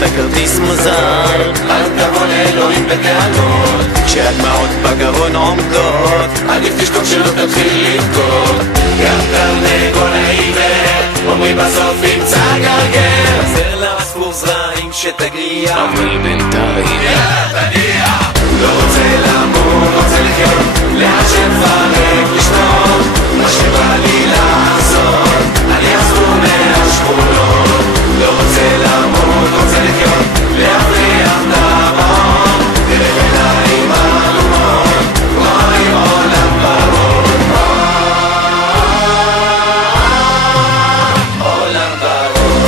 קנית כרטיס מוזר, אל תבוא לאלוהים בטענות, כשהדמעות בגרון עומדות, עדיף תשתוק שלא תתחיל לבכות. גם תרנגול העיוור, אומרים בסוף ימצא גרגר. חסר לעצמו זרעים שתגיע, אבל בינתיים יאללה תגיע. לא רוצה למות, רוצה לחיות, לעשן פרק לשתות, מה שבא לי לעשות, אני אסור מהשכונות. לא רוצה למות, רוצה לחיות, להפריח דמעות, תראה עיניים עלומות, רואים עולם ורוד. עולם ורוד.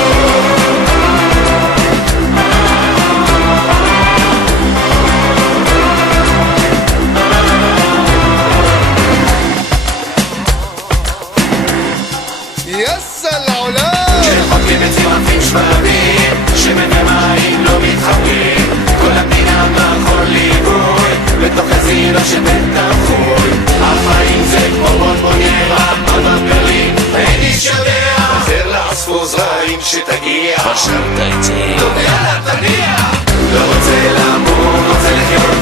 يسا العلا כשחותמים בצירפים שבבים, שמן מים לא מתחברים, כל המדינה מאחור ליווי, בתוך הזירה שבן תחוי. החיים זה כמו בונבוניירה, אבל ברלין אין איש יודע. חסר לעצמו זרעים שתגיע, חשבת את זה? טוב יאללה תניע. לא רוצה למות, רוצה לחיות,